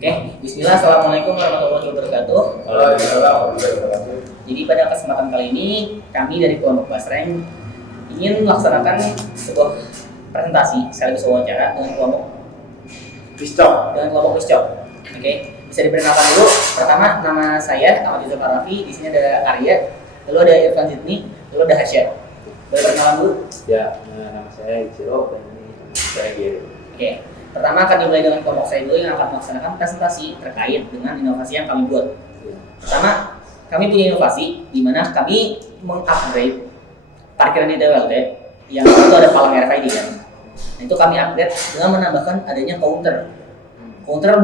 Oke, Bismillah, Assalamualaikum warahmatullahi wabarakatuh. Jadi pada kesempatan kali ini kami dari kelompok Basreng ingin melaksanakan sebuah presentasi sekaligus wawancara dengan kelompok Piscok. Oke, bisa diperkenalkan dulu. Pertama, nama saya Ahmad Yusuf Arafi. Di sini ada Arya, lalu ada Irfan Zidni, lalu ada Hasyar. Boleh perkenalan dulu? Ya, nama saya Ichiro dan ini saya Giri. Oke, pertama akan dimulai dengan kelompok saya dulu yang akan melaksanakan presentasi terkait dengan inovasi yang kami buat. Pertama, kami punya inovasi di mana kami mengupgrade parkiran di TWLT yang itu ada palang RFID kan. Nah, itu kami upgrade dengan menambahkan adanya counter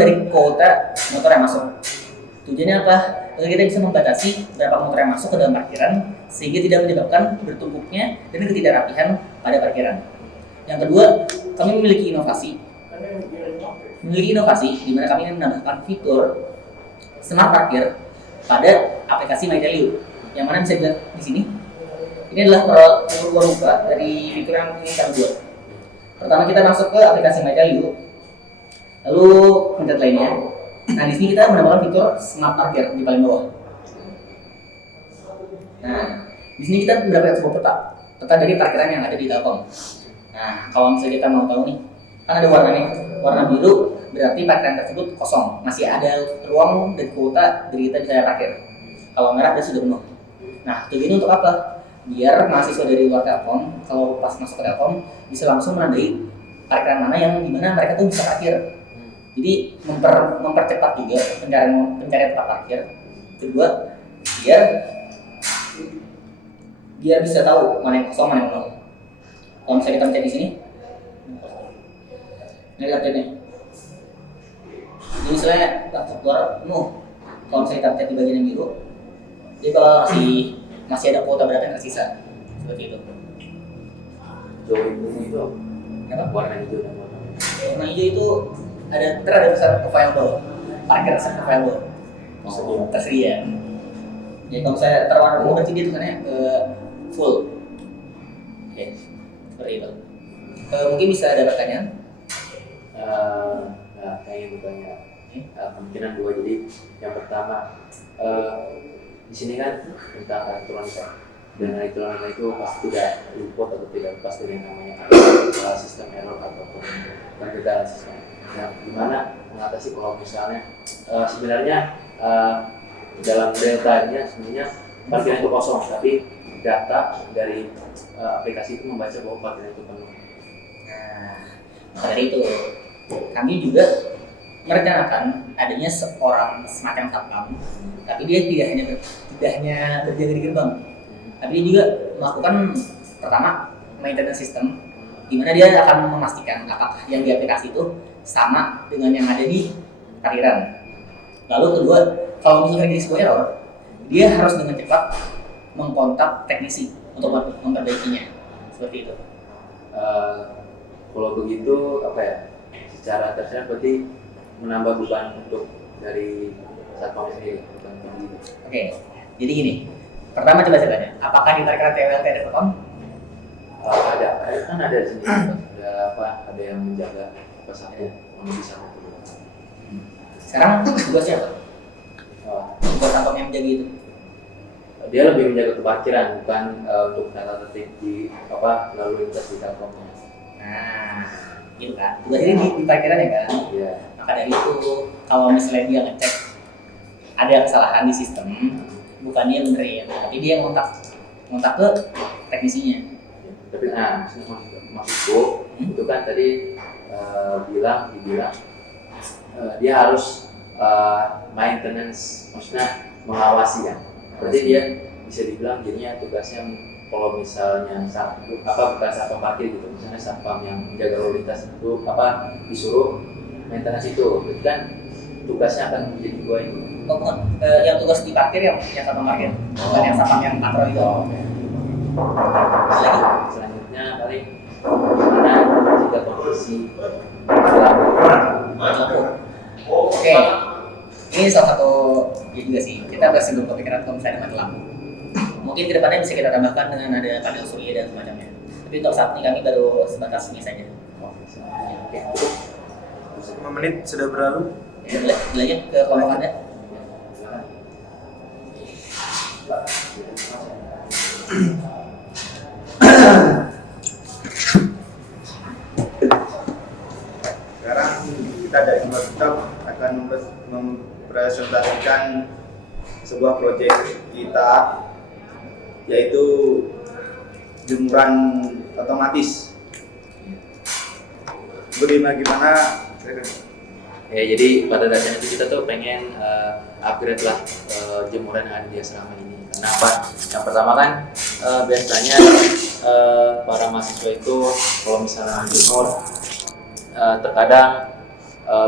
dari kuota motor yang masuk. Tujuannya apa? Agar kita bisa membatasi berapa motor yang masuk ke dalam parkiran sehingga tidak menyebabkan bertumpuknya dan ketidakrapihan pada parkiran. Yang kedua, kami memiliki inovasi di mana kami ingin menambahkan fitur smart parkir pada aplikasi MyTelu. Yang mana bisa dilihat di sini. Ini adalah ruang buka dari fitur yang ingin kami buat. Pertama kita masuk ke aplikasi MyTelu, lalu pencet lainnya. Nah di sini kita menambahkan fitur smart parkir di paling bawah. Nah di sini kita mendapatkan sebuah peta dari parkiran yang ada di Telkom. Nah kalau misalnya kita mau tahu nih, kan ada warna biru berarti parkiran tersebut kosong, masih ada ruang dan kuota dari kita bisa parkir. Kalau merah sudah penuh. Nah tujuannya untuk apa? Biar mahasiswa dari luar Telkom kalau pas masuk ke Telkom bisa langsung menandai parkiran mana yang dimana mereka tuh bisa parkir. Jadi mempercepat juga pencarian tempat parkir. Kedua, biar bisa tahu mana yang kosong, mana yang penuh. Kalau misalnya kita mencet di sini, ini update-nya. Jadi misalnya laptop keluar penuh. Kalau misalnya kita mencet di bagian yang biru, dia bakal masih ada kuota berapa yang tersisa. Seperti itu. Itu Apa? warna hijau dan warna Warna hijau itu ada tulisan available, parkir available, tersedia. Jadi kalau misalnya terwarna ungu berarti dia tulisannya full. Oke, seperti itu. Mungkin bisa ada pertanyaan? Nah, saya ingin bertanya kemungkinan dua. Jadi yang pertama, di sini kan tentang elektronika. Dan elektronika itu pasti tidak luput atau tidak lepas dari yang namanya sistem error ataupun kegagalan sistem. Nah, gimana mengatasi kalau misalnya sebenarnya dalam datanya sebenarnya parkiran itu kosong, tapi data dari aplikasi itu membaca bahwa parkiran itu penuh. Nah, maka dari itu kami juga merencanakan adanya seorang semacam satpam, tapi dia tidak hanya berjaga di gerbang, tapi dia juga melakukan pertama maintenance system, di mana dia akan memastikan apakah yang di aplikasi itu sama dengan yang ada di parkiran. Lalu kedua, kalau misalnya terjadi sebuah error, dia harus dengan cepat mengkontak teknisi untuk memperbaikinya. Seperti itu. Kalau begitu apa ya? Secara tersier berarti menambah beban untuk dari satpam sendiri, beban gitu. Oke, jadi gini. Pertama coba saya tanya, apakah di parkiran TWLT ada satpam? Ada, kan ada di sini. Ada yang menjaga pesawat bisa itu. Sekarang tugasnya apa? Tugas satpam yang menjaga itu? Dia lebih menjaga keparkiran, bukan untuk tata tertib di lalu lintas di Telkom. Nah, gitu kan. Tugas ini di parkiran ya kan? Iya. Maka dari itu, kalau misalnya dia ngecek ada kesalahan di sistem, bukan dia benerin, tapi dia ngontak ke teknisinya. Ya, tapi maksudku itu kan tadi dibilang dia harus maintenance, maksudnya mengawasi kan. Berarti dia bisa dibilang jadinya tugasnya kalau misalnya bukan satpam parkir gitu, misalnya satpam yang menjaga lalu lintas itu disuruh maintenance itu, berarti kan tugasnya akan menjadi dua itu. Oh, bukan. Yang tugas di parkir yang satpam parkir, bukan yang satpam yang patrol itu. Oke. Lagi? Selanjutnya kali gimana jika kondisi Lampu. Oke. Ini salah satu juga sih. Kita masih belum kepikiran kalau misalnya mati lampu. Mungkin kedepannya bisa kita tambahkan dengan ada panel surya dan semacamnya. Tapi untuk saat ini kami baru sebatas ini saja. Oke. 5 menit sudah berlalu. Lanjut ke kelompok Anda. Sekarang kita dari kelompok akan mempresentasikan sebuah proyek kita, yaitu jemuran otomatis. Bagaimana? Ya, jadi pada dasarnya itu kita tuh pengen upgrade lah jemuran yang ada di asrama ini. Kenapa? Yang pertama kan biasanya para mahasiswa itu kalau misalnya jemur terkadang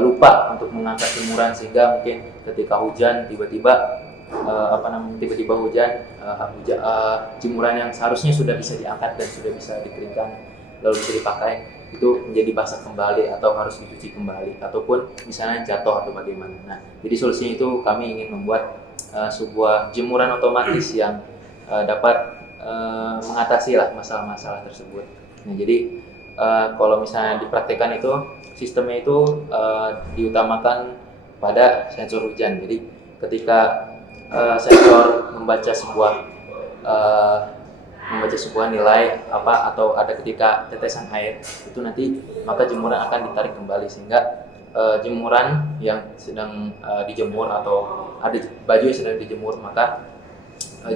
lupa untuk mengangkat jemuran, sehingga mungkin ketika hujan tiba-tiba tiba-tiba hujan, jemuran yang seharusnya sudah bisa diangkat dan sudah bisa dikeringkan lalu bisa dipakai itu menjadi basah kembali atau harus dicuci kembali ataupun misalnya jatuh atau bagaimana. Nah, jadi solusinya itu kami ingin membuat sebuah jemuran otomatis yang dapat mengatasi lah masalah-masalah tersebut. Nah, jadi kalau misalnya dipraktekkan itu sistemnya itu diutamakan pada sensor hujan. Jadi ketika sensor membaca sebuah nilai atau ada ketika tetesan air itu nanti maka jemuran akan ditarik kembali, sehingga jemuran yang sedang dijemur atau ada baju yang sedang dijemur, maka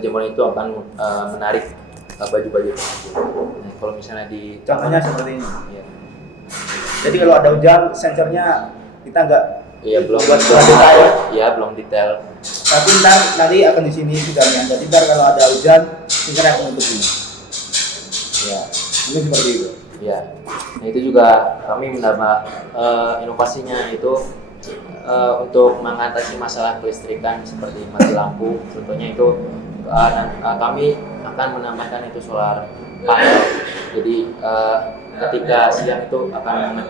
jemuran itu akan menarik baju-baju tersebut. Nah, kalau misalnya Contohnya seperti ini. ya, Jadi kalau ada hujan, sensornya kita nggak belum detail. Ya, belum detail. Tapi nanti akan di sini sudah ada. Ntar kalau ada hujan, sensornya akan untuk ini. Ya, Ini seperti itu. ya. Nah, itu juga kami menambah inovasinya itu untuk mengatasi masalah kelistrikan seperti mati lampu. Contohnya itu kami akan menambahkan itu solar panel. Jadi ketika siang itu akan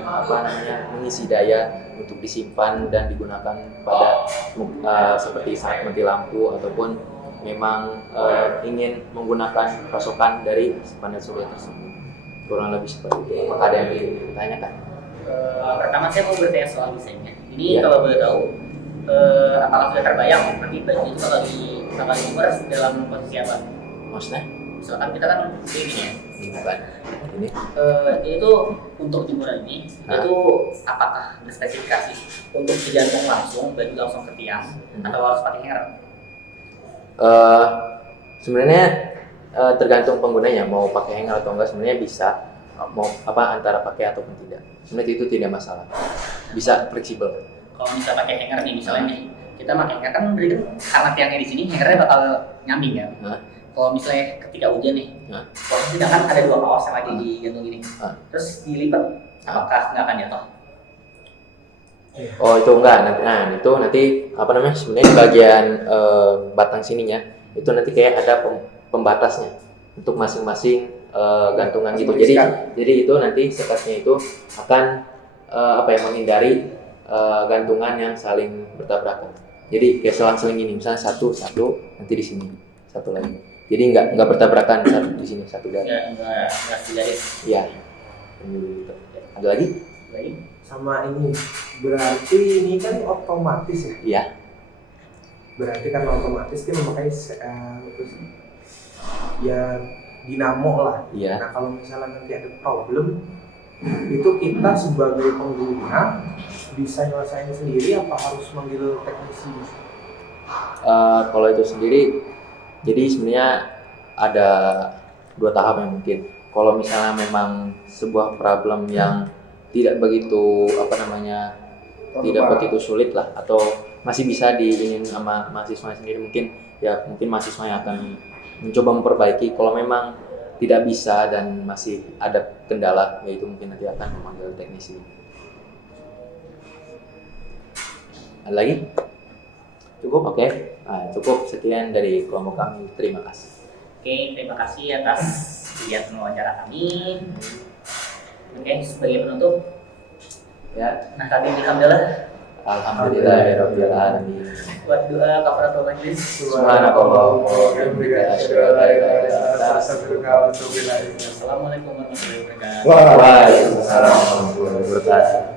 mengisi daya untuk disimpan dan digunakan pada seperti saat mati lampu ataupun memang ingin menggunakan pasokan dari panel surya tersebut. Kurang lebih seperti itu. Apakah ada yang ingin ditanyakan? Pertama saya mau bertanya soal desainnya. Ini Ya. kalau boleh tahu, apakah sudah terbayang nanti baju itu kalau dijemur dalam posisi apa? Maksudnya? Misalkan kita kan begini ya. Bukan. Ini? Itu untuk jemuran ini itu apakah berspesifikasi untuk digantung langsung, baju langsung ke tiang, atau harus pakai hanger? Sebenarnya tergantung penggunanya mau pakai hanger atau enggak, sebenarnya bisa mau antara pakai ataupun tidak. Sebenarnya itu tidak masalah, bisa fleksibel. Kalau misalnya pakai hanger nih, misalnya nih kita pakai hanger kan berarti karena tiangnya di sini hangernya bakal nyambing ya. Kalau misalnya ketika hujan nih, posisi kan ada dua kaos yang lagi digantung gini, terus dilipat, apakah nggak akan jatuh? Oh, itu enggak. Itu nanti sebenarnya di bagian batang sininya itu nanti kayak ada pembatasnya untuk masing-masing gantungan gitu. Jadi itu nanti sekatnya itu akan menghindari gantungan yang saling bertabrakan. Jadi kayak selang-seling ini, misalnya satu nanti di sini satu lagi. Jadi nggak bertabrakan, satu di sini satu dari. Nggak segaris. Iya. Ada lagi? Sama ini berarti ini kan otomatis ya? Iya. Berarti kan otomatis dia memakai dinamo lah. Iya. Nah kalau misalnya nanti ada problem itu kita sebagai pengguna bisa nyelesain sendiri apa harus manggil teknisi? Kalau itu sendiri, jadi sebenarnya ada dua tahap yang mungkin. Kalau misalnya memang sebuah problem yang tidak begitu tidak begitu sulit lah, atau masih bisa diinin sama mahasiswa sendiri, mungkin mahasiswa yang akan mencoba memperbaiki. Kalau memang tidak bisa dan masih ada kendala, yaitu mungkin nanti akan memanggil teknisi. Ada lagi? Cukup? Oke. Nah, cukup sekian dari kelompok kami. Terima kasih. Oke, terima kasih atas kegiatan wawancara kami. Oke, sebagai penutup, Ya. nah kami alhamdulillah. Alhamdulillahirabbil alamin. Buat doa kafaratul majlis. Subhanallah wa bihamdihi asyhadu an la ilaha illa anta astaghfiruka wa atubu ilaik. Assalamualaikum warahmatullahi wabarakatuh. Waalaikumsalam warahmatullahi wabarakatuh.